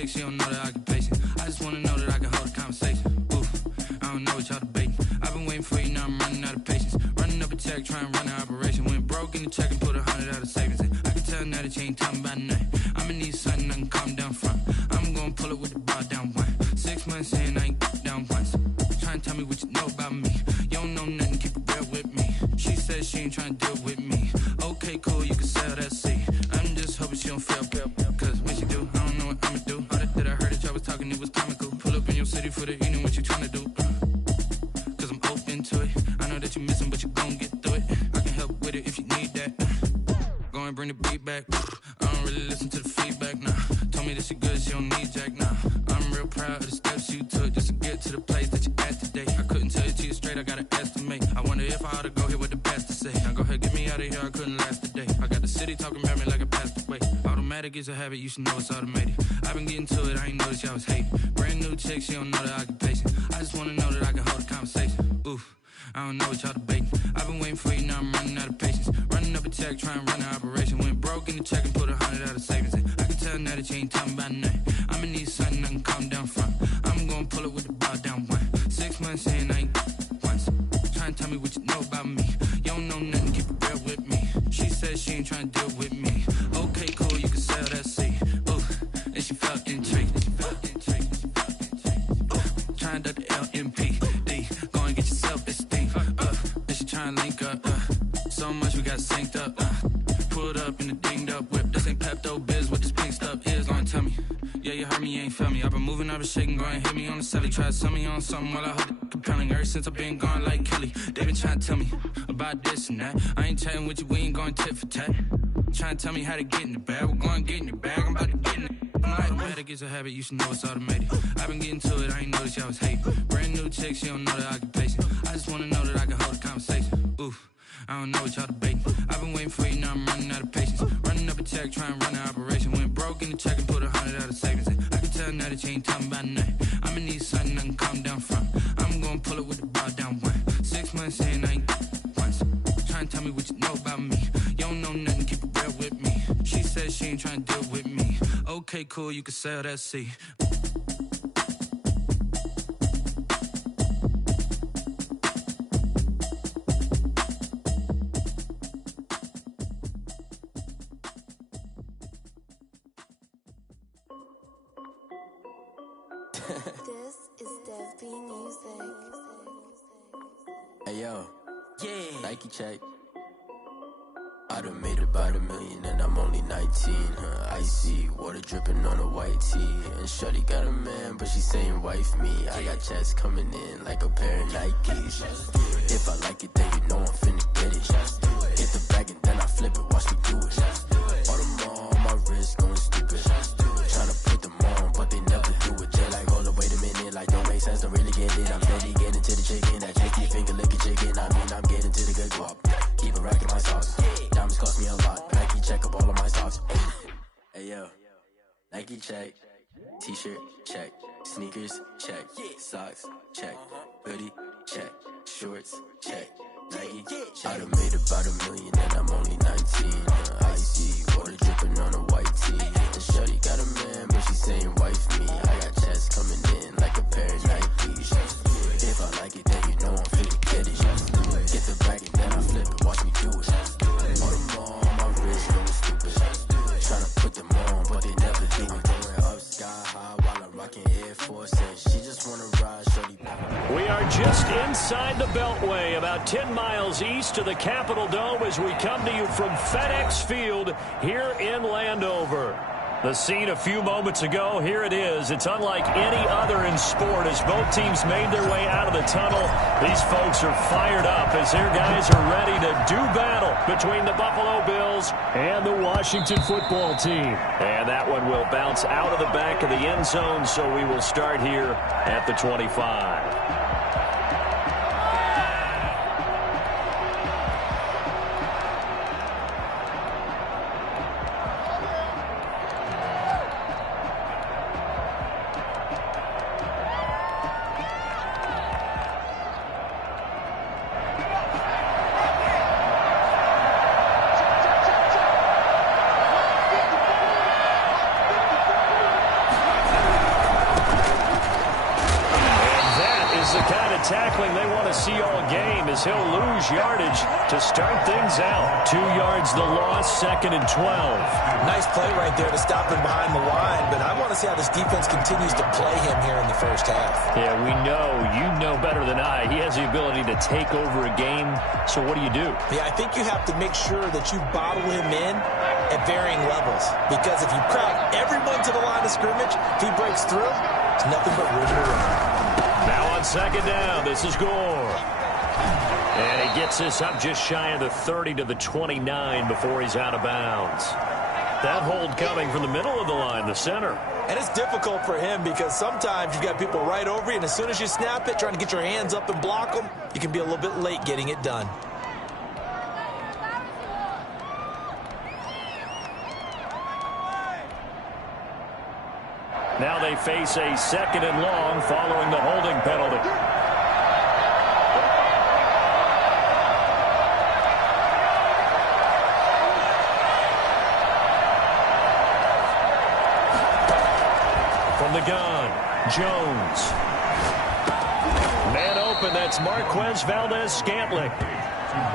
chick, she don't know that I can pace it. I just wanna know that I can hold a conversation. Oof, I don't know what y'all debating. I've been waiting for you, now I'm running out of patience. Running up a check, trying to run an operation. Went broke in the check and put 100 out of savings in. I can tell now that you ain't talking about nothing. I'ma need something I can calm down from. I'm gonna pull it with the bar down one. 6 months in, I ain't down once. Trying to tell me what you know about me. You don't know nothing, keep it real with me. She says she ain't trying to deal with me. Okay, cool, you can sell that seed. I'm just hoping she don't fail. Cause when she do, I don't know what I'ma do. All that I heard that y'all was talking, it was comical. Pull up in your city for the evening, what you trying to do? Cause I'm open to it. I know that you missing, but you gon' get through it. I can help with it if you need that. Go and bring the beat back. I don't really listen to the feedback, nah. Told me that she good, she don't need Jack, nah. I'm real proud of the steps you took just to get to the place that you at today. I couldn't tell it to you straight, I gotta estimate. I wonder if I ought to go here with the best to say. Now go ahead, get me out of here, I couldn't last a day. I got the city talking about me like I passed away. Automatic is a habit, you should know it's automated. I've been getting to it, I ain't noticed y'all was hating. Brand new chick, she don't know that I can pace it. I just wanna know that I can hold a conversation. Oof, I don't know what y'all debating. I've been waiting for you, now I'm running out of patience. Running up a check, trying to run an operation. Went broke in the check and put 100 out of savings in. I can tell now that you ain't talking about nothing. I'ma need something I can calm down from. I'm gonna pull it with the bar down one. 6 months in, I ain't once. Trying to tell me what you know about me. You don't know nothing, keep it real with me. She says she ain't trying to deal with me. Okay, cool, you can sell that seed. Ooh, and she felt intrigued. Trying to duck the LMPD. Go and get your self-esteem. And she trying to link up. So much we got synced up. Pulled up in the dinged up whip. This ain't Pepto-Biz, what this pink stuff is. Long tell me. Yeah, you heard me, you ain't felt me. I've been moving, I've been shaking, go and hit me on the celly. Try to sell me on something while I hold it compelling. Ever since I've been gone like Kelly, they been trying to tell me about this and that. I ain't chatting with you, we ain't going tit for tat. Trying to tell me how to get in the bag. We're going to get in the bag, I'm about to get in it. Automatic is a habit, you should know it's automated. I've been getting to it, I ain't noticed y'all was hating. Brand new chick, she don't know that I can pace it. I just wanna know that I can hold a conversation. Oof, I don't know what y'all debating. I've been waiting for you, now I'm running out of patience. Running up a check, trying to run an operation. Went broke in the check and put 100 out of savings in. I can tell now that you ain't talking about nothing. I'ma need something I can calm down from. I'm gonna pull it with the bar down one. 6 months in, I ain't once. Trying to tell me what you know about me. You don't know nothing, keep it real with me. She says she ain't trying to deal with me. Okay, cool, you can sell that seed. This is Dev B Music. Hey yo, yeah. Nike check. I done made about $1 million and I'm only 19. Icy water dripping on a white tee. And shorty got a man, but she saying wife me. I got checks coming in like a pair of Nikes. If I like it, then you know I'm finna get it. Hit the bag and then I flip it, watch me do it. All them on my wrist going stupid. Tryna put them on, but they never do it. They're like, hold up, wait a minute, like don't make sense, don't really get it. I'm steady getting to the chicken, that tasty finger licking chicken. I mean, I'm getting to the good guap. Keep it racking my sauce. Diamonds cost me a lot. Nike check up all of my socks. Hey yo, Nike check. T-shirt check. Sneakers check. Socks check. Hoodie check. Shorts check. Nike check. I done made about $1 million and I'm only 19. Icy water dripping on a white tee. And shorty got a man, but she saying wife me. I got checks coming in like a pair of Nikes. If I like it, then you know I'm finna get it. Get the bag and then I flip it, watch me do it. All them on my wrist going stupid. Tryna put them on, but they never do it. Going up sky high while I'm rocking Air Force. And she just wanna ride, shorty. We are just inside the Beltway, about 10 miles east of the Capitol Dome as we come to you from FedEx Field here in Landover. The scene a few moments ago, here it is. It's unlike any other in sport as both teams made their way out of the tunnel. These folks are fired up as their guys are ready to do battle between the Buffalo Bills and the Washington football team. And that one will bounce out of the back of the end zone, so we will start here at the 25. see all game as he'll lose yardage to start things out. 2 yards the loss, 2nd and 12. Nice play right there to stop him behind the line, but I want to see how this defense continues to play him here in the first half. Yeah, we know. You know better than I. He has the ability to take over a game, so what do you do? Yeah, I think you have to make sure that you bottle him in at varying levels, because if you crowd everyone to the line of scrimmage, if he breaks through, it's nothing but room to run. Now on 2nd down, this is Gore. And he gets this up just shy of the 30 to the 29 before he's out of bounds. That hold coming from the middle of the line, the center. And it's difficult for him because sometimes you've got people right over you, and as soon as you snap it, trying to get your hands up and block them, you can be a little bit late getting it done. Now they face a 2nd and long following the holding penalty. From the gun, Jones. Man open, that's Marquez Valdez-Scantling.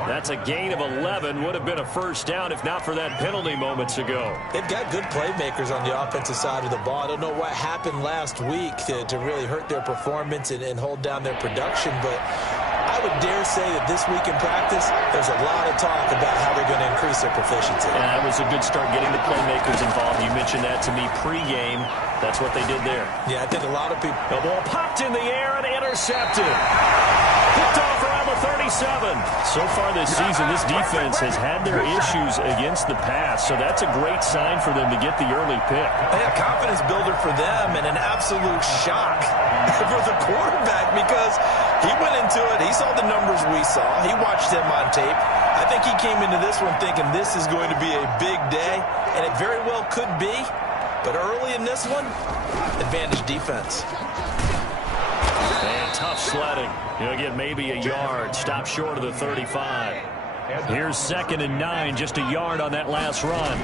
That's a gain of 11. Would have been a first down if not for that penalty moments ago. They've got good playmakers on the offensive side of the ball. I don't know what happened last week to really hurt their performance and hold down their production, but I would dare say that this week in practice, there's a lot of talk about how they're going to increase their proficiency. And that was a good start getting the playmakers involved. You mentioned that to me pregame. That's what they did there. Yeah, I think a lot of people... The ball popped in the air and intercepted. Picked off around the 37. So far this season, this defense has had their issues against the pass, so that's a great sign for them to get the early pick. Yeah, confidence builder for them and an absolute shock for the quarterback because he went into it. He saw the numbers we saw. He watched them on tape. I think he came into this one thinking this is going to be a big day, and it very well could be. But early in this one, advantage defense. And tough sledding. He'll get maybe a yard. Stop short of the 35. Here's 2nd and 9, just a yard on that last run.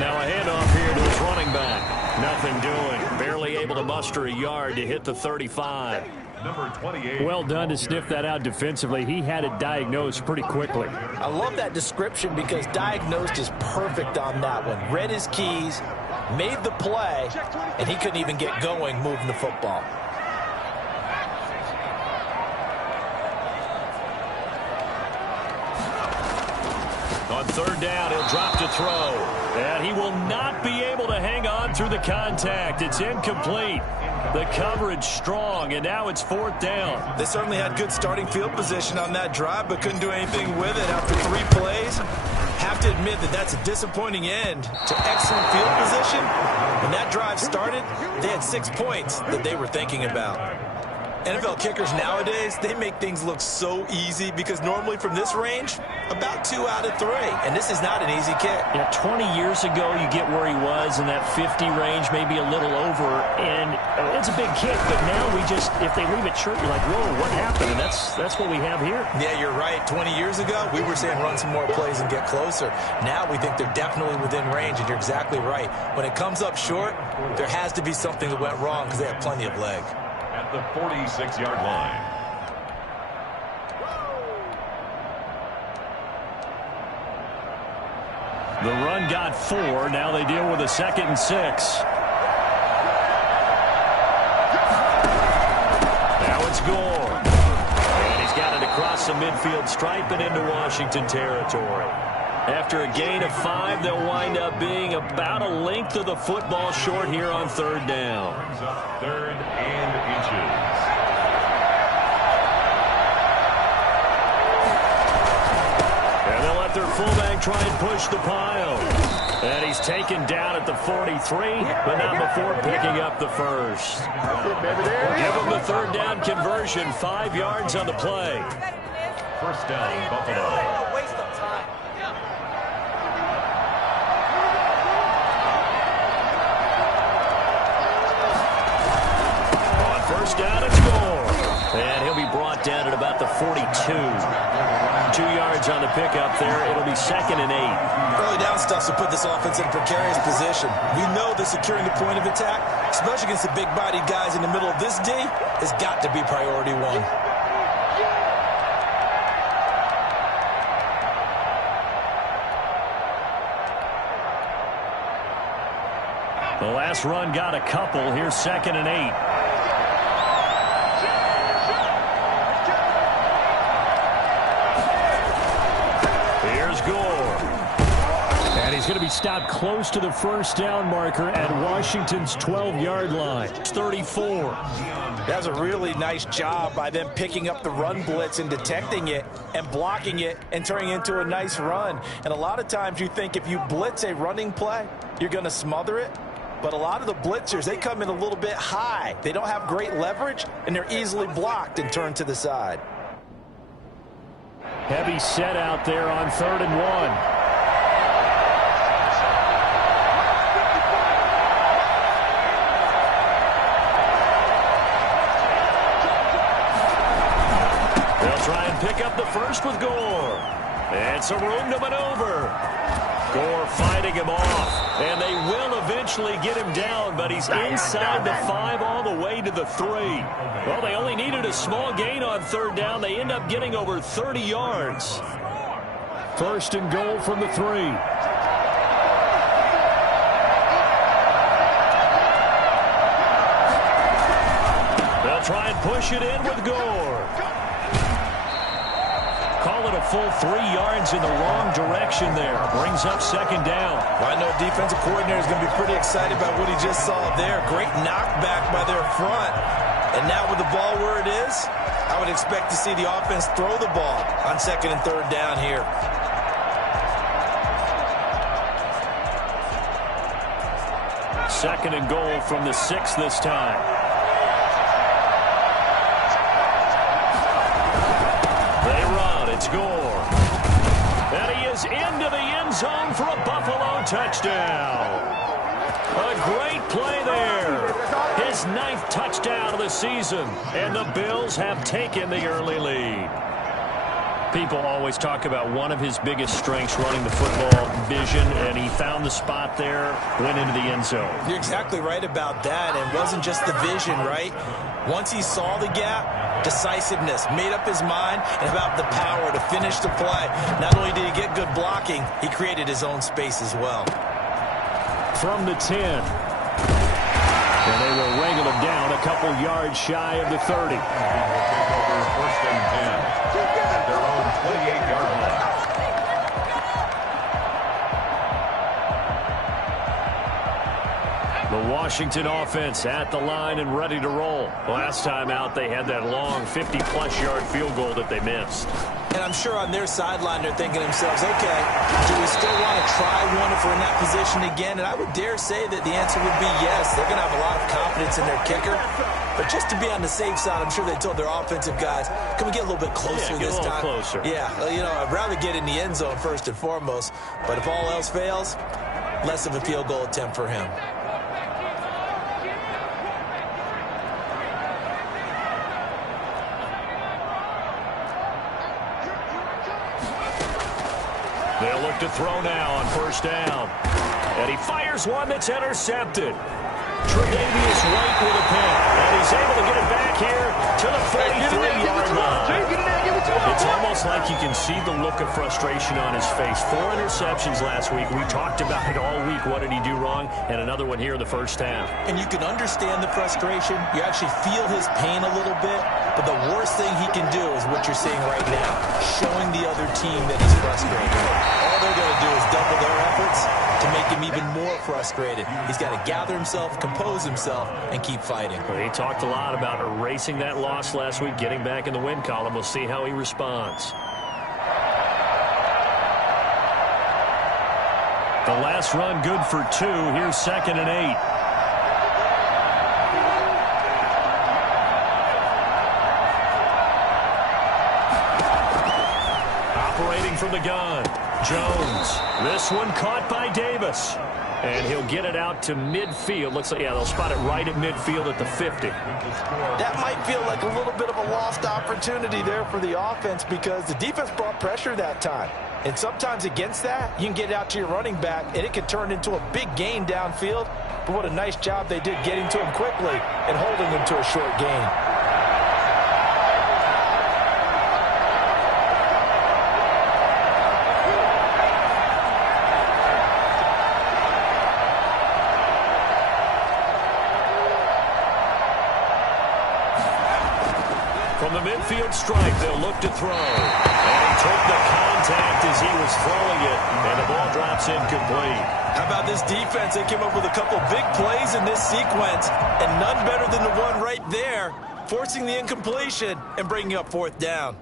Now a handoff here to his running back. Nothing doing. Barely able to muster a yard to hit the 35. Number 28. Well done to sniff that out defensively. He had it diagnosed pretty quickly. I love that description because diagnosed is perfect on that one. Read his keys, made the play, and he couldn't even get going moving the football. On 3rd down, he'll drop to throw. And he will not be able to hang on through the contact. It's incomplete. The coverage strong, and now it's 4th down. They certainly had good starting field position on that drive, but couldn't do anything with it after 3 plays. Have to admit that that's a disappointing end to excellent field position. When that drive started, they had 6 points that they were thinking about. NFL kickers nowadays, they make things look so easy because normally from this range, about 2 out of 3. And this is not an easy kick. Yeah, 20 years ago, you get where he was in that 50 range, maybe a little over, and it's a big kick. But now we just, if they leave it short, you're like, whoa, what happened? And that's what we have here. Yeah, you're right. 20 years ago, we were saying run some more plays and get closer. Now we think they're definitely within range, and you're exactly right. When it comes up short, there has to be something that went wrong because they have plenty of leg. At the 46-yard line. The run got 4. Now they deal with a 2nd and 6. Now it's Gore. And he's got it across the midfield stripe and into Washington territory. After a gain of 5, they'll wind up being about a length of the football short here on 3rd down. 3rd and inches. And they'll let their fullback try and push the pile. And he's taken down at the 43, but not before picking up the first. Give him the 3rd down conversion, 5 yards on the play. First down, Buffalo. Down and score. And he'll be brought down at about the 42. 2 yards on the pickup there. It'll be 2nd and 8. Early down stuff to put this offense in a precarious position. We know that securing the point of attack, especially against the big-bodied guys in the middle of this D, has got to be priority 1. The last run got a couple. Here's 2nd and 8. Here's Gore. And he's going to be stopped close to the first down marker at Washington's 12-yard line. 34. That's a really nice job by them picking up the run blitz and detecting it and blocking it and turning it into a nice run. And a lot of times you think if you blitz a running play, you're going to smother it. But a lot of the blitzers, they come in a little bit high. They don't have great leverage, and they're easily blocked and turned to the side. Heavy set out there on 3rd and 1. Try and pick up the first with Gore. And some room to maneuver. Gore fighting him off. And they will eventually get him down, but he's inside the 5 all the way to the 3. Well, they only needed a small gain on 3rd down. They end up getting over 30 yards. 1st and goal from the 3. They'll try and push it in with Gore. Call it a full 3 yards in the wrong direction there. Brings up 2nd down. Well, I know defensive coordinator is going to be pretty excited about what he just saw there. Great knockback by their front. And now with the ball where it is, I would expect to see the offense throw the ball on 2nd and 3rd down here. Second and goal from the 6 this time. They run. It's Gore. And he is into the end zone for a Buffalo touchdown. A great play there. His 9th touchdown of the season. And the Bills have taken the early lead. People always talk about one of his biggest strengths, running the football, vision, and he found the spot there, went into the end zone. You're exactly right about that. And it wasn't just the vision, right? Once he saw the gap, decisiveness, made up his mind, and about the power to finish the play. Not only did he get good blocking, he created his own space as well. From the 10. And they will wrangle him down a couple yards shy of the 30. 1st and 10. At their own 28-yard line. The Washington offense at the line and ready to roll. Last time out, they had that long 50-plus yard field goal that they missed. And I'm sure on their sideline they're thinking to themselves, okay, do we still want to try one if we're in that position again? And I would dare say that the answer would be yes. They're going to have a lot of confidence in their kicker. But just to be on the safe side, I'm sure they told their offensive guys, can we get a little bit closer this time? Closer. Yeah, you know, I'd rather get in the end zone first and foremost. But if all else fails, less of a field goal attempt for him. They'll look to throw now on 1st down. And he fires one that's intercepted. Tre'Davious White with a pick. And he's able to get it back here to the 43-yard line. It's almost like you can see the look of frustration on his face. 4 interceptions last week. We talked about it all week. What did he do wrong? And another one here in the 1st half. And you can understand the frustration. You actually feel his pain a little bit. But the worst thing he can do is what you're seeing right now, showing the other team that he's frustrated. All they're going to do is double their efforts to make him even more frustrated. He's got to gather himself, compose himself, and keep fighting. Well, he talked a lot about erasing that loss last week, getting back in the win column. We'll see how he responds. The last run good for 2. Here's 2nd and 8. Operating from the gun, Jones. This one caught by Davis. And he'll get it out to midfield. Looks like, yeah, they'll spot it right at midfield at the 50. That might feel like a little bit of a lost opportunity there for the offense because the defense brought pressure that time. And sometimes against that, you can get it out to your running back, and it could turn into a big gain downfield. But what a nice job they did getting to him quickly and holding him to a short gain. midfield stripe. They'll look to throw. And he took the contact as he was throwing it, and the ball drops incomplete. How about this defense? They came up with a couple big plays in this sequence, and none better than the one right there, forcing the incompletion and bringing up 4th down.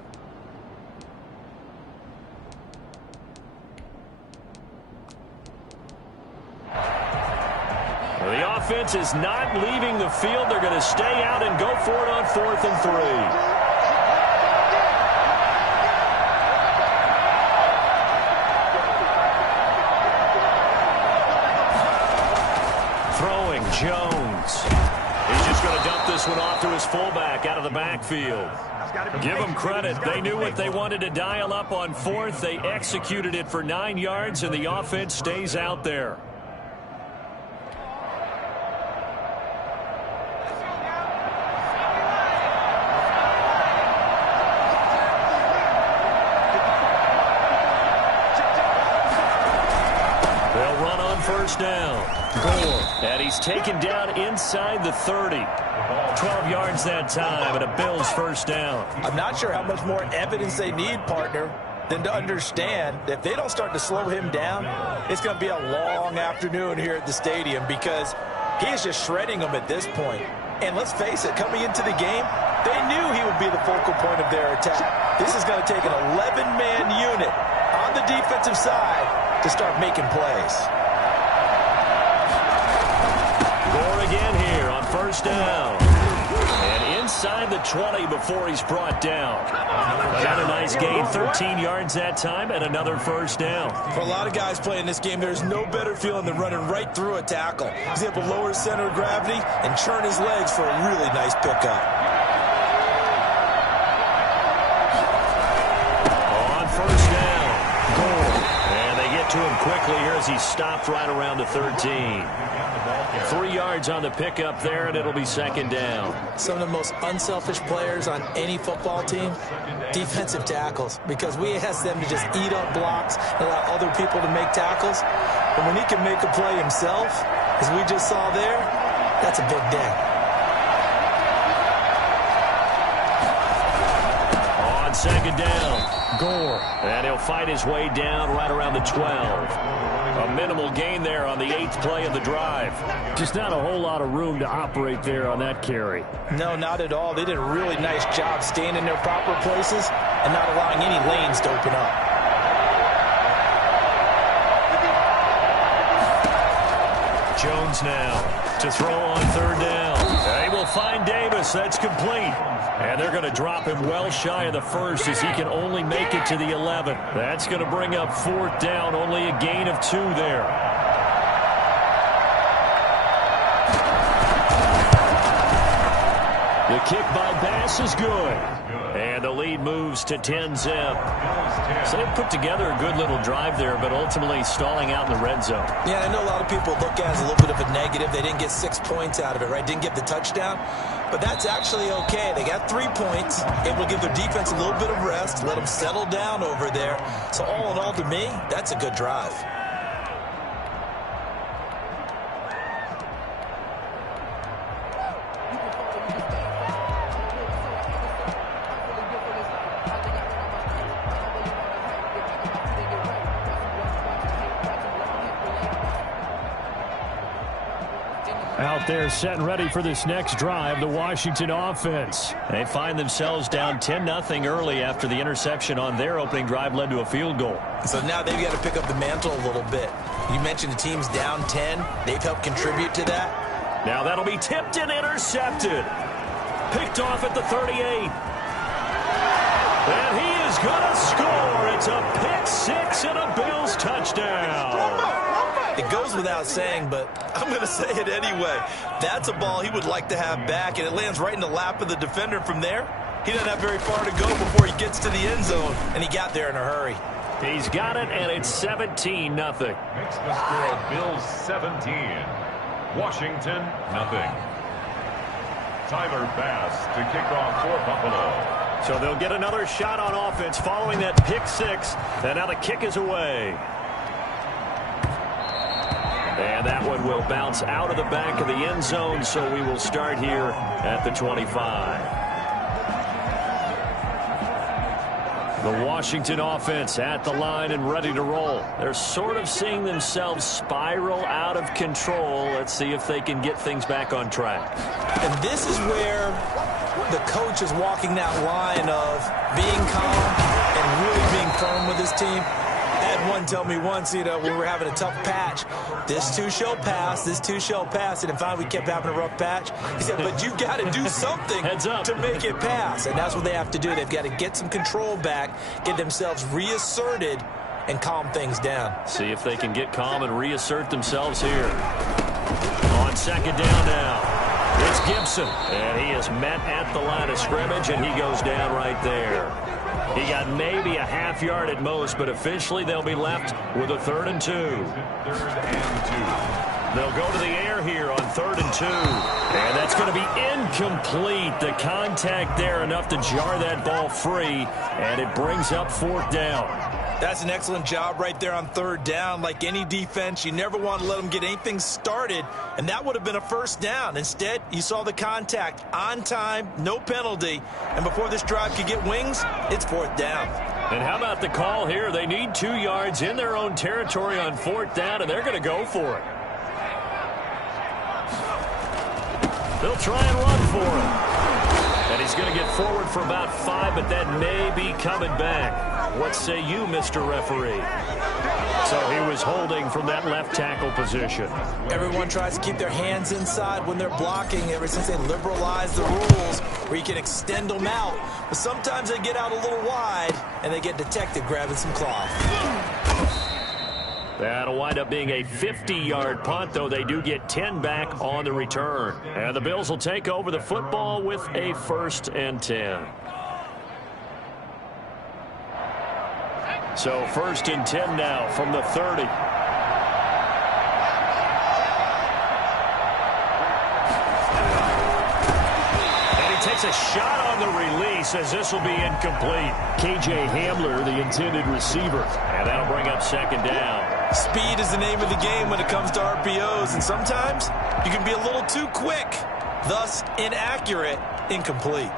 The offense is not leaving the field. They're going to stay out and go for it on 4th and 3. Throwing, Jones. He's just going to dump this one off to his fullback out of the backfield. Give them credit. They knew what they wanted to dial up on 4th. They executed it for 9 yards, and the offense stays out there. First down. Gore. And he's taken down inside the 30. 12 yards that time, and a Bills first down. I'm not sure how much more evidence they need, partner, than to understand that if they don't start to slow him down, it's going to be a long afternoon here at the stadium because he is just shredding them at this point. And let's face it, coming into the game, they knew he would be the focal point of their attack. This is going to take an 11-man unit on the defensive side to start making plays. Gore again here on first down. And inside the 20 before he's brought down. Another nice gain, 13 yards that time, and another first down. For a lot of guys playing this game, there's no better feeling than running right through a tackle. He's able to lower his center of gravity and churn his legs for a really nice pickup. On first down, Gore. And they get to him quickly here as he stopped right around the 13. 3 yards on the pickup there, and it'll be second down. Some of the most unselfish players on any football team, defensive tackles, because we ask them to just eat up blocks and allow other people to make tackles. But when he can make a play himself, as we just saw there, that's a big day. On second down, Gore. And he'll fight his way down right around the 12. A minimal gain there on the 8th play of the drive. Just not a whole lot of room to operate there on that carry. No, not at all. They did a really nice job staying in their proper places and not allowing any lanes to open up. Jones now to throw on third down. They will find Davis. That's complete. And they're going to drop him well shy of the first as he can only make it to the 11. That's going to bring up 4th down, only a gain of 2 there. The kick by Bass is good. And the lead moves to 10-zip. So they put together a good little drive there, but ultimately stalling out in the red zone. Yeah, I know a lot of people look at it as a little bit of a negative. They didn't get 6 points out of it, right? Didn't get the touchdown. But that's actually okay. They got 3 points. It will give their defense a little bit of rest, let them settle down over there. So all in all, to me, that's a good drive. Out there set and ready for this next drive, the Washington offense. They find themselves down 10-0 early after the interception on their opening drive led to a field goal. So now they've got to pick up the mantle a little bit. You mentioned the team's down 10. They've helped contribute to that. Now that'll be tipped and intercepted. Picked off at the 38. And he is going to score. It's a pick six and a Bills touchdown. It goes without saying, but I'm going to say it anyway. That's a ball he would like to have back, and it lands right in the lap of the defender from there. He doesn't have very far to go before he gets to the end zone, and he got there in a hurry. He's got it, and it's 17-0. Makes the score Bills 17, Washington 0. Tyler Bass to kick off for Buffalo. So they'll get another shot on offense following that pick six, and now the kick is away. And that one will bounce out of the back of the end zone, so we will start here at the 25. The Washington offense at the line and ready to roll. They're sort of seeing themselves spiral out of control. Let's see if they can get things back on track. And this is where the coach is walking that line of being calm and really being firm with his team. I had one tell me once, when we were having a tough patch, this too shall pass, this too shall pass. And finally we kept having a rough patch. He said, but you've got to do something to make it pass. And that's what they have to do. They've got to get some control back, get themselves reasserted, and calm things down. See if they can get calm and reassert themselves here. On second down now. It's Gibson, and he is met at the line of scrimmage, and he goes down right there. He got maybe a half yard at most, but officially they'll be left with a 3rd and 2. 3rd and 2. They'll go to the air here on 3rd and 2. And that's going to be incomplete. The contact there enough to jar that ball free, and it brings up 4th down. That's an excellent job right there on 3rd down. Like any defense, you never want to let them get anything started, and that would have been a 1st down. Instead, you saw the contact on time, no penalty, and before this drive could get wings, it's 4th down. And how about the call here? They need 2 yards in their own territory on 4th down, and they're going to go for it. They'll try and run for it. And he's going to get forward for about 5, but that may be coming back. What say you, Mr. Referee? So he was holding from that left tackle position. Everyone tries to keep their hands inside when they're blocking ever since they liberalized the rules where you can extend them out. But sometimes they get out a little wide and they get detected grabbing some cloth. That'll wind up being a 50-yard punt, though they do get 10 back on the return. And the Bills will take over the football with a 1st and 10. So 1st and 10 now from the 30. And he takes a shot on the release as this will be incomplete. KJ Hamler, the intended receiver. And that'll bring up 2nd down. Speed is the name of the game when it comes to RPOs, and sometimes you can be a little too quick, thus inaccurate, incomplete.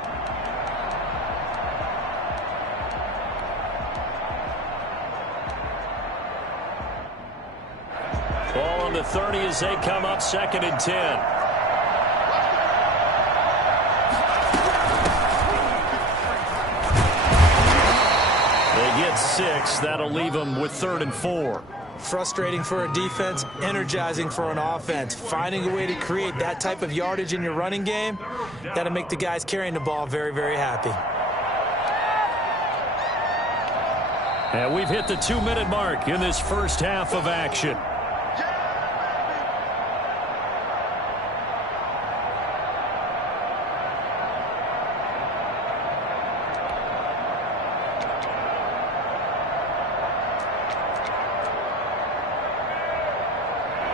Ball on the 30 as they come up 2nd and 10. They get 6. That'll leave them with 3rd and 4. Frustrating for a defense, energizing for an offense. Finding a way to create that type of yardage in your running game, that'll make the guys carrying the ball very, very happy. And we've hit the 2-minute mark in this first half of action.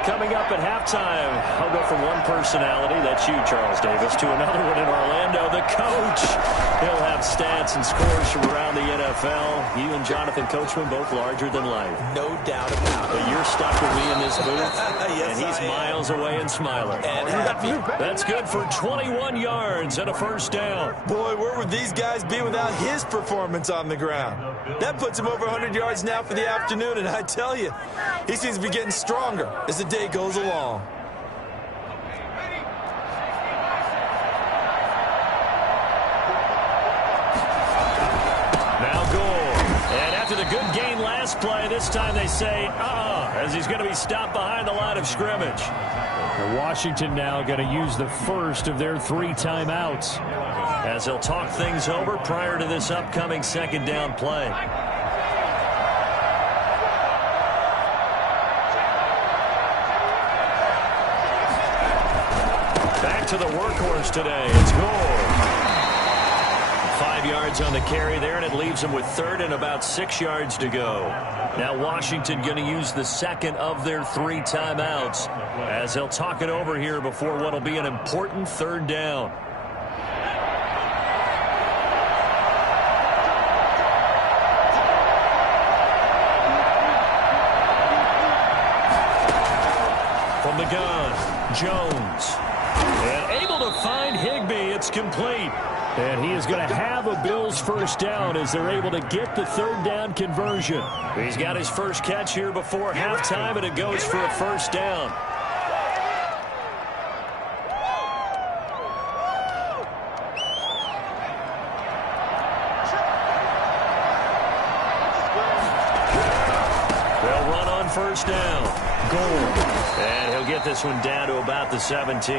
Coming up at halftime, I'll go from one personality, that's you, Charles Davis, to another one in Orlando, the coach. He'll have stats and scores from around the NFL. You and Jonathan Coachman both larger than life. No doubt about it. But you're stuck with me in this booth, yes, and he's miles away and smiling. And happy. That's good for 21 yards and a 1st down. Boy, where would these guys be without his performance on the ground? That puts him over 100 yards now for the afternoon, and I tell you, he seems to be getting stronger as the day goes along. Now goal. And after the good gain last play, this time they say, as he's going to be stopped behind the line of scrimmage. Washington now going to use the first of their 3 timeouts as they'll talk things over prior to this upcoming 2nd down play. Back to the workhorse today. It's Gore. 5 yards on the carry there, and it leaves them with 3rd and about 6 yards to go. Now Washington going to use the 2nd of their 3 timeouts as they'll talk it over here before what will be an important 3rd down. From the gun, Jones. And able to find Higbee. It's complete. And he is going to have a Bills first down as they're able to get the third down conversion. He's got his first catch here before halftime, and it goes for a first down. They'll run on first down. Goal. And he'll get this one down to about the 17.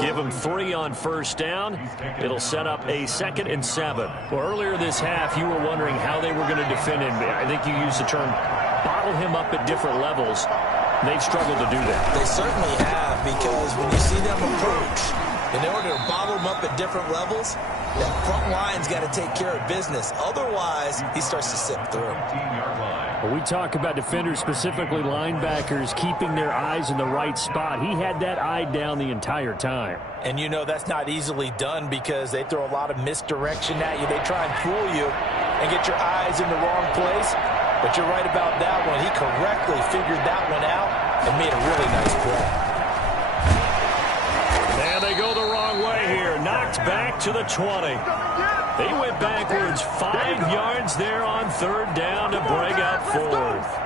Give him 3 on first down. It'll set up a 2nd and 7. Well, earlier this half, you were wondering how they were going to defend him. I think you used the term bottle him up at different levels. They've struggled to do that. They certainly have, because when you see them approach, in order to bottle him up at different levels, that front line's got to take care of business. Otherwise, he starts to slip through. We talk about defenders, specifically linebackers, keeping their eyes in the right spot. He had that eye down the entire time. And you know that's not easily done because they throw a lot of misdirection at you. They try and fool you and get your eyes in the wrong place. But you're right about that one. He correctly figured that one out and made a really nice play. And they go the wrong way here. Knocked back to the 20. They went backwards 5 yards there on third down to bring up 4th.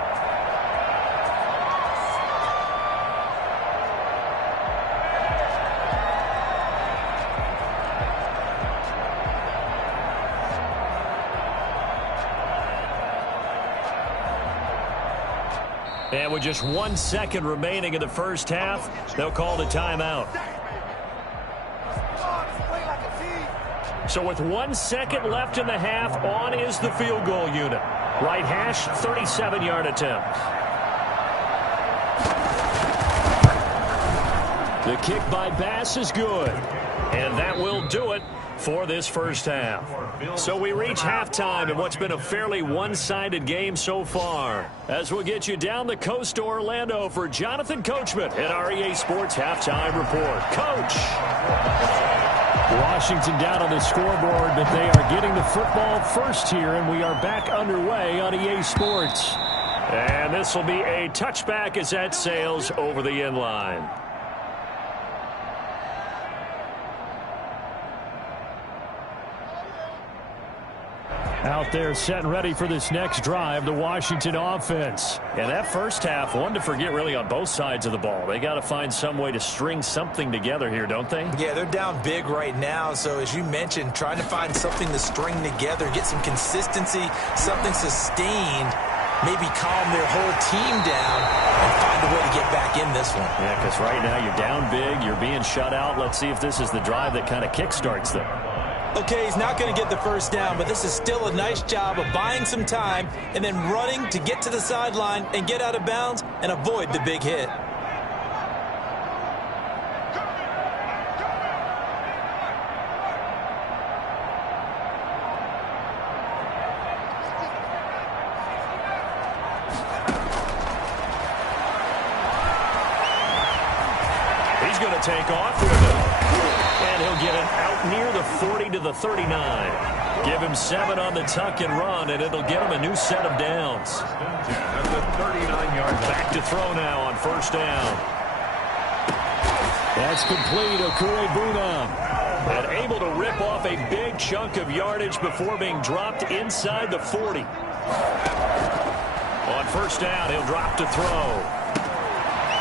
And with just 1 second remaining in the first half, they'll call the timeout. So with 1 second left in the half, on is the field goal unit. Right hash, 37-yard attempt. The kick by Bass is good. And that will do it for this first half. So we reach halftime in what's been a fairly one-sided game so far. As we'll get you down the coast to Orlando for Jonathan Coachman at our EA Sports Halftime Report. Coach! Washington down on the scoreboard, but they are getting the football first here, and we are back underway on EA Sports. And this will be a touchback as that sails over the end line. Out there set and ready for this next drive, the Washington offense. And that first half, one to forget really on both sides of the ball. They got to find some way to string something together here, don't they? Yeah, they're down big right now. So as you mentioned, trying to find something to string together, get some consistency, something sustained, maybe calm their whole team down and find a way to get back in this one. Yeah, because right now you're down big, you're being shut out. Let's see if this is the drive that kind of kickstarts them. Okay, he's not going to get the first down, but this is still a nice job of buying some time and then running to get to the sideline and get out of bounds and avoid the big hit. He's going to take off with it. And he'll get it out near the 40 to the 39. Give him 7 on the tuck and run, and it'll get him a new set of downs. At the 39-yard line. Back to throw now on first down. That's complete. Okwuegbunam. And able to rip off a big chunk of yardage before being dropped inside the 40. On first down, he'll drop to throw.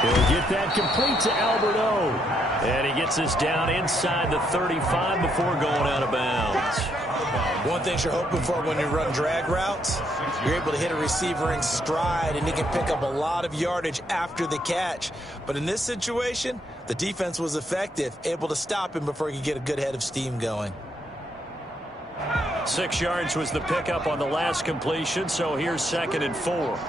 He'll get that complete to Albert O. And he gets this down inside the 35 before going out of bounds. One thing you're hoping for when you run drag routes, you're able to hit a receiver in stride and he can pick up a lot of yardage after the catch. But in this situation, the defense was effective, able to stop him before he could get a good head of steam going. 6 yards was the pickup on the last completion, so here's 2nd and 4.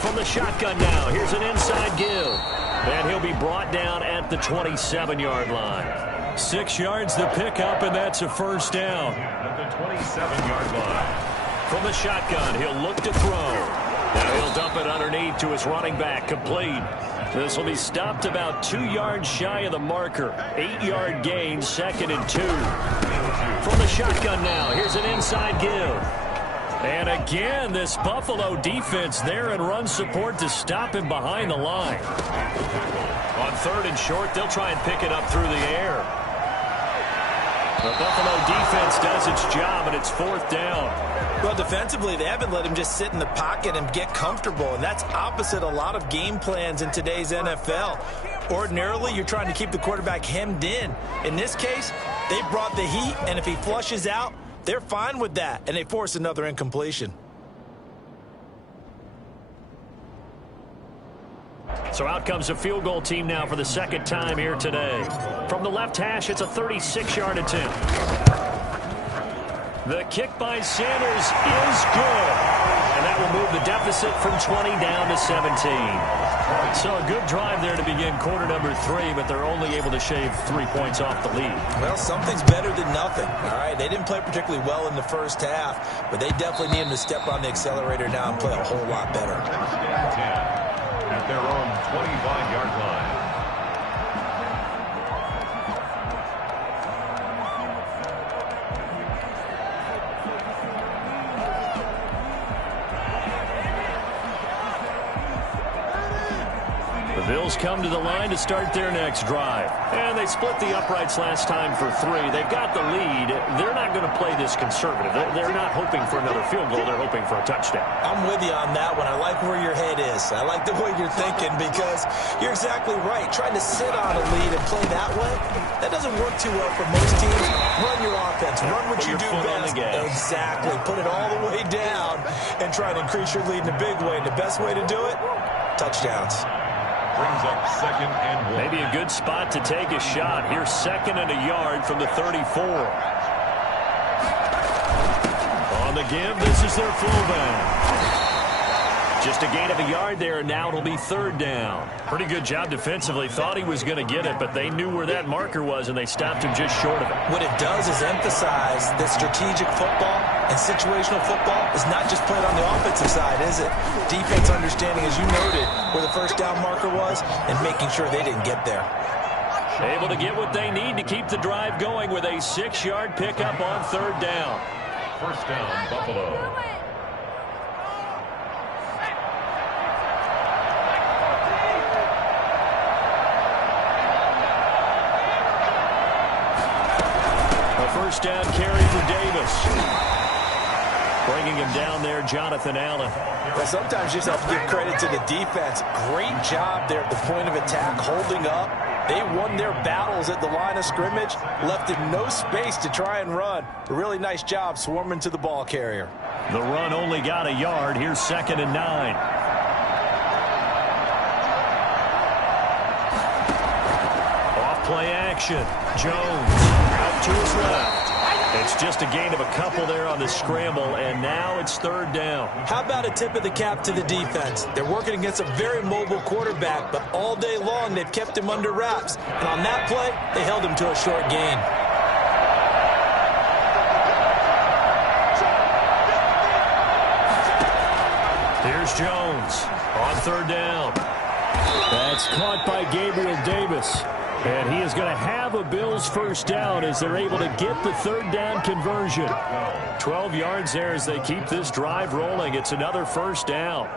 From the shotgun now, here's an inside give. And he'll be brought down at the 27-yard line. 6 yards the pickup, and that's a first down. At the 27-yard line. From the shotgun, he'll look to throw. Now he'll dump it underneath to his running back, complete. This will be stopped about 2 yards shy of the marker. 8-yard gain, 2nd and 2. From the shotgun now, here's an inside give. And again, this Buffalo defense there in run support to stop him behind the line. On 3rd and short, they'll try and pick it up through the air. The Buffalo defense does its job, and it's 4th down. Well, defensively, they haven't let him just sit in the pocket and get comfortable, and that's opposite a lot of game plans in today's NFL. Ordinarily, you're trying to keep the quarterback hemmed in. In this case, they brought the heat, and if he flushes out, they're fine with that, and they force another incompletion. So out comes a field goal team now for the 2nd time here today. From the left hash, it's a 36-yard attempt. The kick by Sanders is good. And that will move the deficit from 20 down to 17. So a good drive there to begin quarter number 3, but they're only able to shave 3 points off the lead. Well, something's better than nothing, all right? They didn't play particularly well in the first half, but they definitely need him to step on the accelerator now and play a whole lot better. At their own 25-yard line. The Bills come to the line to start their next drive. And they split the uprights last time for 3. They've got the lead. They're not going to play this conservative. They're not hoping for another field goal. They're hoping for a touchdown. I'm with you on that one. I like where your head is. I like the way you're thinking because you're exactly right. Trying to sit on a lead and play that way, that doesn't work too well for most teams. Run your offense. Run what you do best. Exactly. Put it all the way down and try to increase your lead in a big way. And the best way to do it, touchdowns. Brings up 2nd and 1. Maybe a good spot to take a shot. Here's 2nd and a yard from the 34. On the give, this is their fullback. Just a gain of a yard there, and now it'll be 3rd down. Pretty good job defensively. Thought he was going to get it, but they knew where that marker was, and they stopped him just short of it. What it does is emphasize that strategic football and situational football is not just played on the offensive side, is it? Defense understanding, as you noted, where the 1st down marker was and making sure they didn't get there. Able to get what they need to keep the drive going with a 6-yard pickup on 3rd down. 1st down, Buffalo. First down carry for Davis. Bringing him down there, Jonathan Allen. Well, sometimes you just have to give credit to the defense. Great job there at the point of attack, holding up. They won their battles at the line of scrimmage, left him no space to try and run. A really nice job swarming to the ball carrier. The run only got a yard. Here's 2nd and 9. Off play action. Jones out to his left. It's just a gain of a couple there on the scramble, and now it's 3rd down. How about a tip of the cap to the defense? They're working against a very mobile quarterback, but all day long they've kept him under wraps. And on that play, they held him to a short gain. Here's Jones on 3rd down. That's caught by Gabriel Davis. And he is going to have a Bills 1st down as they're able to get the 3rd down conversion. 12 yards there as they keep this drive rolling. It's another 1st down.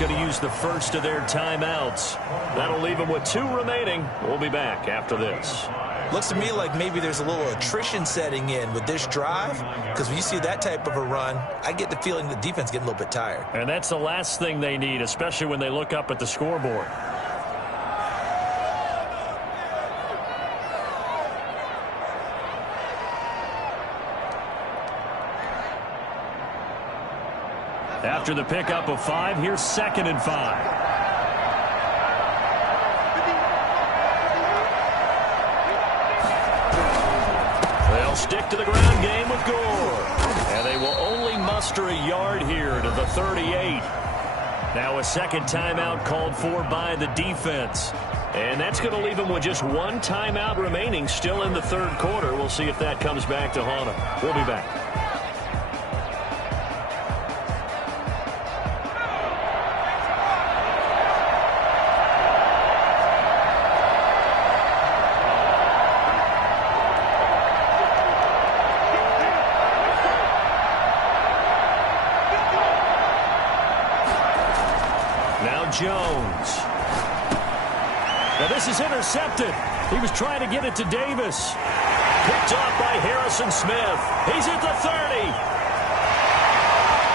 Going to use the first of their timeouts. That'll leave them with 2 remaining. We'll be back after this. Looks to me like maybe there's a little attrition setting in with this drive, because when you see that type of a run, I get the feeling the defense getting a little bit tired. And that's the last thing they need, especially when they look up at the scoreboard. After the pickup of 5, here's 2nd and 5. They'll stick to the ground game with Gore. And they will only muster a yard here to the 38. Now a second timeout called for by the defense. And that's going to leave them with just one timeout remaining still in the third quarter. We'll see if that comes back to haunt them. We'll be back. Now Jones. Now this is intercepted. He was trying to get it to Davis. Picked off by Harrison Smith. He's at the 30.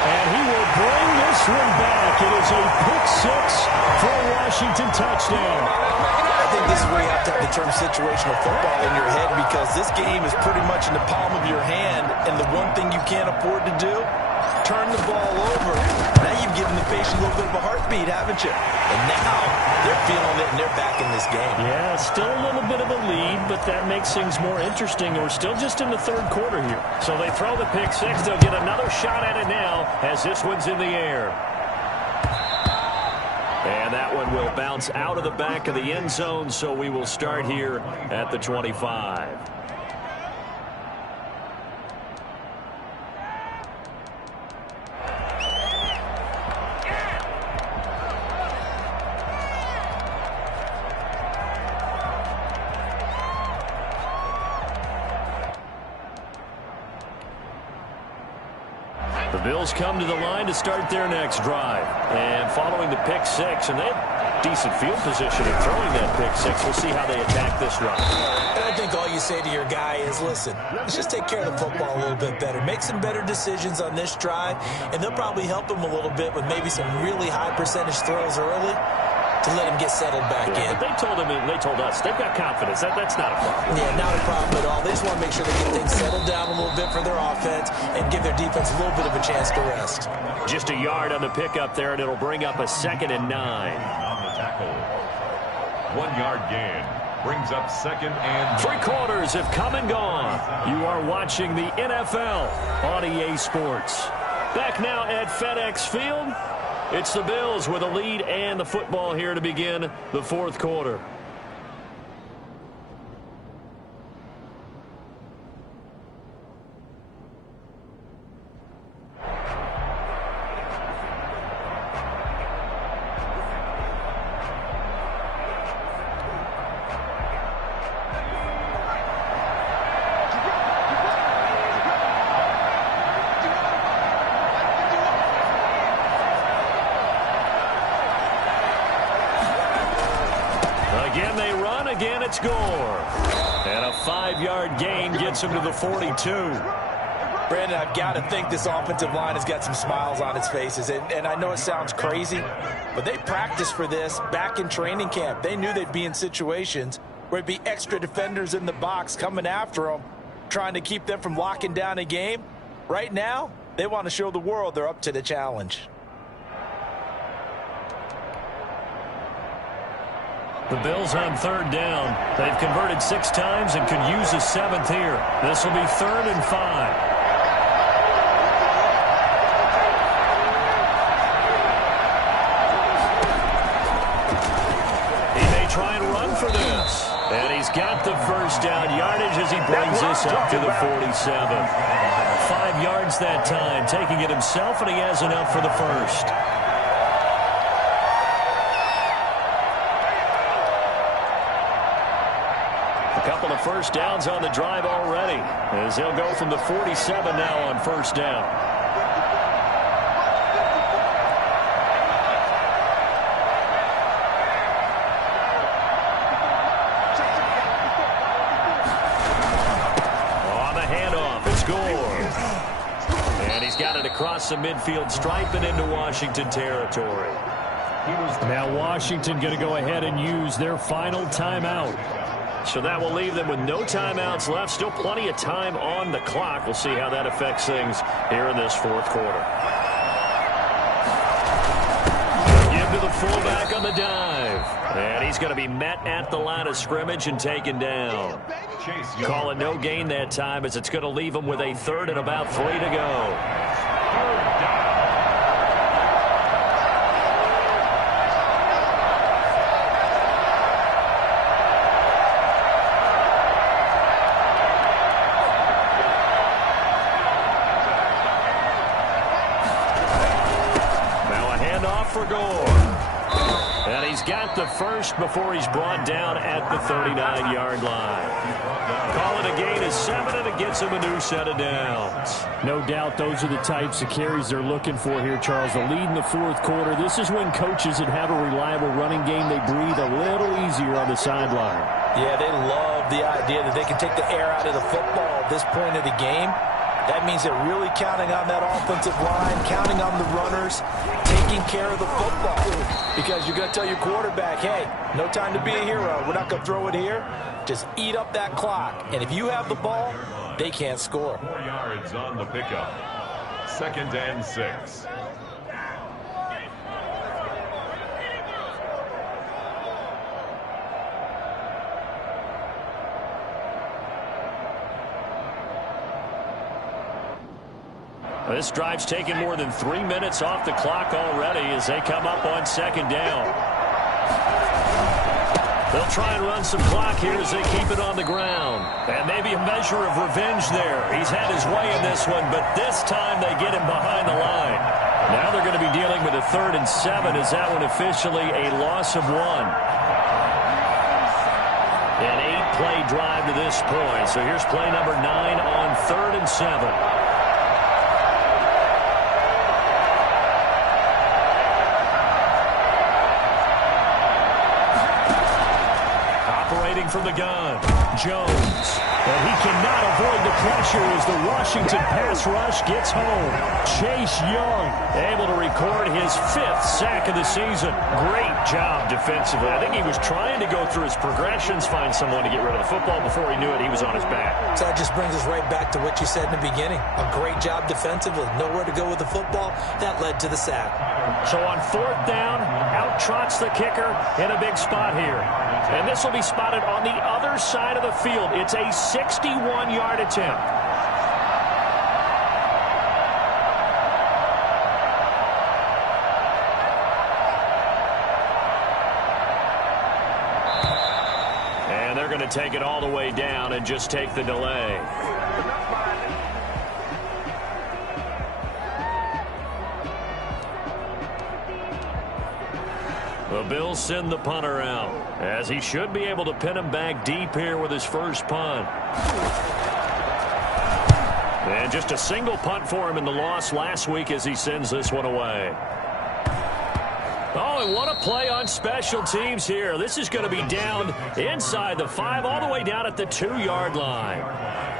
And he will bring this one back. It is a pick six for a Washington touchdown. I think this is where you have to have the term situational football in your head, because this game is pretty much in the palm of your hand, and the one thing you can't afford to do, turn the ball over. Now you've given the patient a little bit of a heartbeat, haven't you? And now they're feeling it, and they're back in this game. Yeah, still a little bit of a lead, but that makes things more interesting. We're still just in the third quarter here. So they throw the pick six. They'll get another shot at it now as this one's in the air. And that one will bounce out of the back of the end zone, so we will start here at the 25. The Bills come to the line to start their next drive. And following the pick six, and they have decent field position in throwing that pick six. We'll see how they attack this drive. And I think all you say to your guy is, listen, let's just take care of the football a little bit better. Make some better decisions on this drive, and they'll probably help him a little bit with maybe some really high percentage throws early to let him get settled back in. But they told him, and they told us, they've got confidence. That's not a problem. Yeah, not a problem at all. They just want to make sure they get things settled down a little bit for their offense and give their defense a little bit of a chance to rest. Just a yard on the pickup there, and it'll bring up a 2nd and 9. On the tackle. 1 yard gain. Brings up 2nd and 3 quarters have come and gone. You are watching the NFL on EA Sports. Back now at FedEx Field. It's the Bills with a lead and the football here to begin the fourth quarter. Again, they run. Again, it's Gore. And a 5-yard gain gets him to the 42. Brandon, I've got to think this offensive line has got some smiles on its faces. And I know it sounds crazy, but they practiced for this back in training camp. They knew they'd be in situations where it'd be extra defenders in the box coming after them, trying to keep them from locking down a game. Right now, they want to show the world they're up to the challenge. The Bills on 3rd down. They've converted 6 times and could use a 7th here. This will be 3rd and 5. He may try and run for this. And he's got the first down yardage as he brings this up to the 47. 5 yards that time, taking it himself, and he has enough for the first. A couple of first downs on the drive already, as they'll go from the 47 now on first down. On the handoff, it's Gore. And he's got it across the midfield stripe and into Washington territory. Now Washington going to go ahead and use their final timeout. So that will leave them with no timeouts left. Still plenty of time on the clock. We'll see how that affects things here in this fourth quarter. Give to the fullback on the dive. And he's going to be met at the line of scrimmage and taken down. Call it no gain that time, as it's going to leave him with a 3rd and about 3 to go. he's got the first before he's brought down at the 39-yard line. Call it a gain of 7, and it gets him a new set of downs. No doubt those are the types of carries they're looking for here, Charles. The lead in the fourth quarter. This is when coaches that have a reliable running game, they breathe a little easier on the sideline. Yeah, they love the idea that they can take the air out of the football at this point of the game. That means they're really counting on that offensive line, counting on the runners, taking care of the football. Because you're going to tell your quarterback, hey, no time to be a hero. We're not going to throw it here. Just eat up that clock. And if you have the ball, they can't score. 4 yards on the pickup. 2nd and 6. This drive's taken more than 3 minutes off the clock already as they come up on 2nd down. They'll try and run some clock here as they keep it on the ground. And maybe a measure of revenge there. He's had his way in this one, but this time they get him behind the line. Now they're going to be dealing with a 3rd and 7. Is that one officially a loss of 1? An 8-play drive to this point. So here's play number 9 on 3rd and 7. From the gun, Jones. And he cannot avoid the pressure as the Washington pass rush gets home. Chase Young able to record his 5th sack of the season. Great job defensively. I think he was trying to go through his progressions, find someone to get rid of the football. Before he knew it, he was on his back. So that just brings us right back to what you said in the beginning. A great job defensively. Nowhere to go with the football. That led to the sack. So on 4th down, out trots the kicker in a big spot here. And this will be spotted on the other side of the field. It's a 61-yard attempt. And they're going to take it all the way down and just take the delay. The Bills send the punter out, as he should be able to pin him back deep here with his first punt. And just a single punt for him in the loss last week as he sends this one away. Oh, and what a play on special teams here. This is going to be down inside the 5, all the way down at the 2-yard line.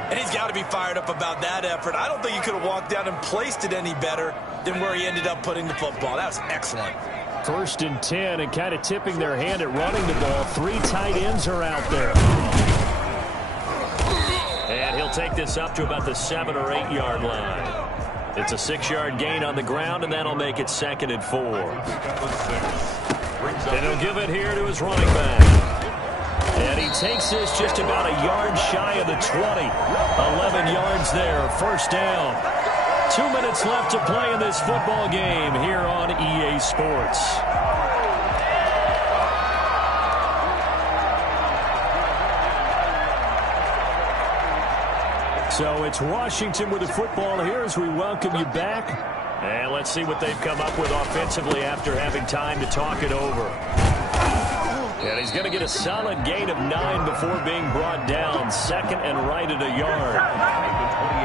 And he's got to be fired up about that effort. I don't think he could have walked down and placed it any better than where he ended up putting the football. That was excellent. 1st and 10, and kind of tipping their hand at running the ball. 3 tight ends are out there. And he'll take this up to about the 7 or 8 yard line. It's a 6-yard gain on the ground, and that'll make it 2nd and 4. And he'll give it here to his running back. And he takes this just about a yard shy of the 20. 11 yards there, 1st down. 2 minutes left to play in this football game here on EA Sports. So it's Washington with the football here as we welcome you back. And let's see what they've come up with offensively after having time to talk it over. And he's going to get a solid gain of 9 before being brought down. 2nd and right at a yard.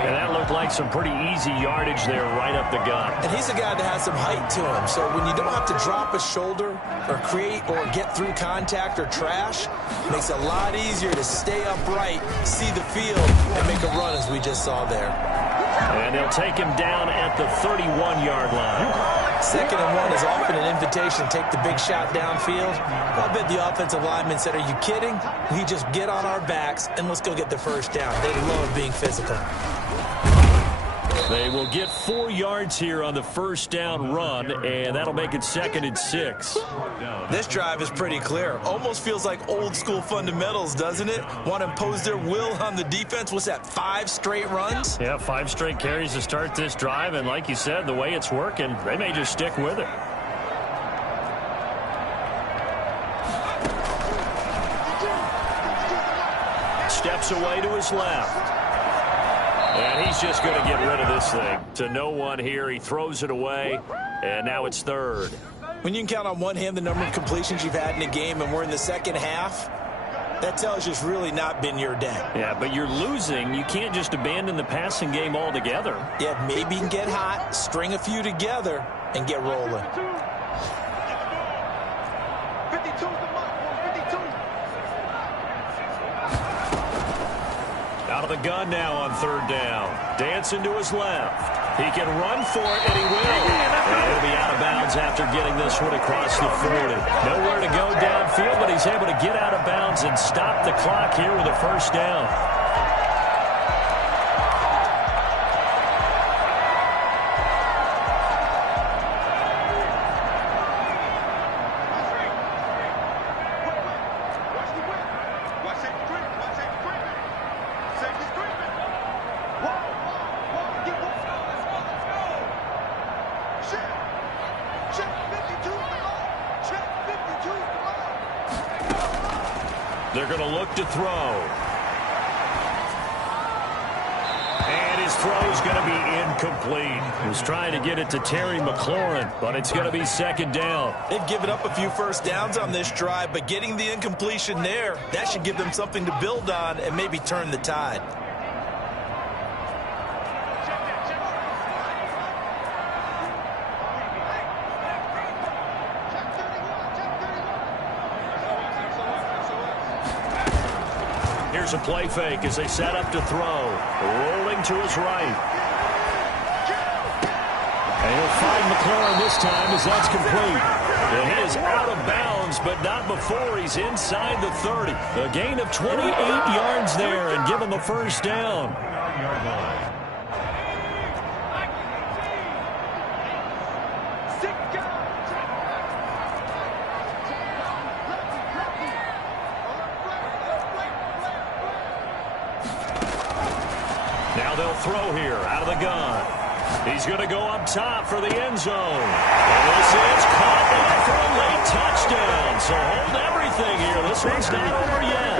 And that looked like some pretty easy yardage there right up the gut. And he's a guy that has some height to him. So when you don't have to drop a shoulder or create or get through contact or trash, it makes it a lot easier to stay upright, see the field, and make a run as we just saw there. And they'll take him down at the 31-yard line. 2nd and 1 is often an invitation to take the big shot downfield. I bet the offensive lineman said, are you kidding? We just get on our backs and let's go get the 1st down. They love being physical. They will get 4 yards here on the 1st down run, and that'll make it 2nd and 6. This drive is pretty clear. Almost feels like old school fundamentals, doesn't it? Want to impose their will on the defense. What's that, 5 straight runs? Yeah, 5 straight carries to start this drive, and like you said, the way it's working, they may just stick with it. Steps away to his left. And he's just going to get rid of this thing. To no one here. He throws it away, and now it's 3rd. When you can count on one hand the number of completions you've had in a game and we're in the second half, that tells you it's really not been your day. Yeah, but you're losing. You can't just abandon the passing game altogether. Yeah, maybe you can get hot, string a few together, and get rolling. Out of the gun now on third down. Dancing to his left. He can run for it, and he will. And he'll be out of bounds after getting this one across the 40. Nowhere to go downfield, but he's able to get out of bounds and stop the clock here with a first down. They're going to look to throw. And his throw is going to be incomplete. He was trying to get it to Terry McLaurin, but it's going to be second down. They've given up a few first downs on this drive, but getting the incompletion there, that should give them something to build on and maybe turn the tide. Here's a play fake as they set up to throw. Rolling to his right. And he'll find McLaurin this time as that's complete. And he is out of bounds, but not before he's inside the 30. A gain of 28 yards there and give him the first down. Now they'll throw here out of the gun. He's going to go up top for the end zone. And this is caught off for a late touchdown. So hold everything here. This one's not over yet.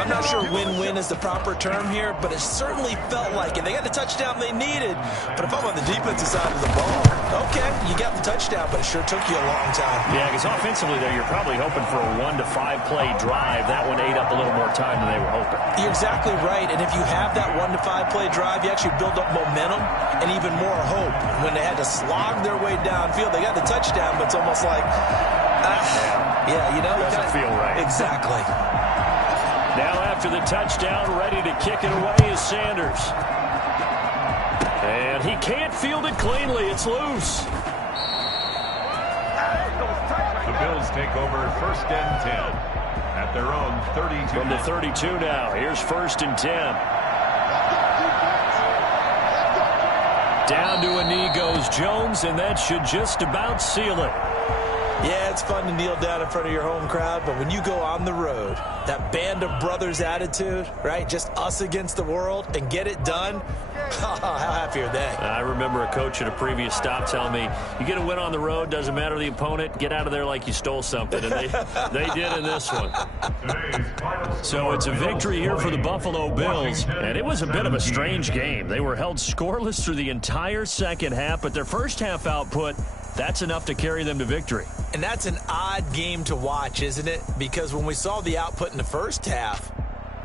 I'm not sure win-win is the proper term here, but it certainly felt like it. They got the touchdown they needed. But if I'm on the defensive side of the ball, okay, you got the touchdown, but it sure took you a long time. Yeah, because offensively there, you're probably hoping for a 1 to 5 play drive. That one ate up a little more time than they were hoping. You're exactly right, and if you have that 1 to 5 play drive, you actually build up momentum and even more hope. When they had to slog their way downfield, they got the touchdown, but it's almost like, yeah, you know. Doesn't feel right. Exactly. Now after the touchdown, ready to kick it away is Sanders. And he can't field it cleanly. It's loose. The Bills take over first and 10 at their own 32. From the 32 now. Here's first and 10. Down to a knee goes Jones, and that should just about seal it. Yeah, it's fun to kneel down in front of your home crowd, but when you go on the road, that band of brothers attitude, right, just us against the world, and get it done, how happy are they? I remember a coach at a previous stop telling me, you get a win on the road, doesn't matter the opponent, get out of there like you stole something, and they did in this one. So it's a victory here for the Buffalo Bills, and it was a bit of a strange game. They were held scoreless through the entire second half, but their first half output, that's enough to carry them to victory. And that's an odd game to watch, isn't it? Because when we saw the output in the first half,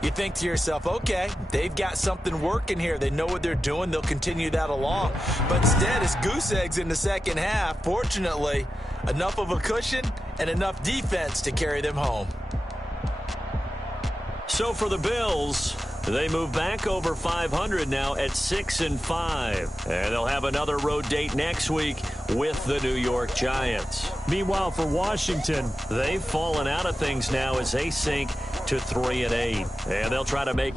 you think to yourself, okay, they've got something working here. They know what they're doing. They'll continue that along. But instead, it's goose eggs in the second half. Fortunately, enough of a cushion and enough defense to carry them home. So for the Bills, they move back over 500 now at 6-5. And they'll have another road date next week with the New York Giants. Meanwhile, for Washington, they've fallen out of things now as they sink to 3-8. And they'll try to make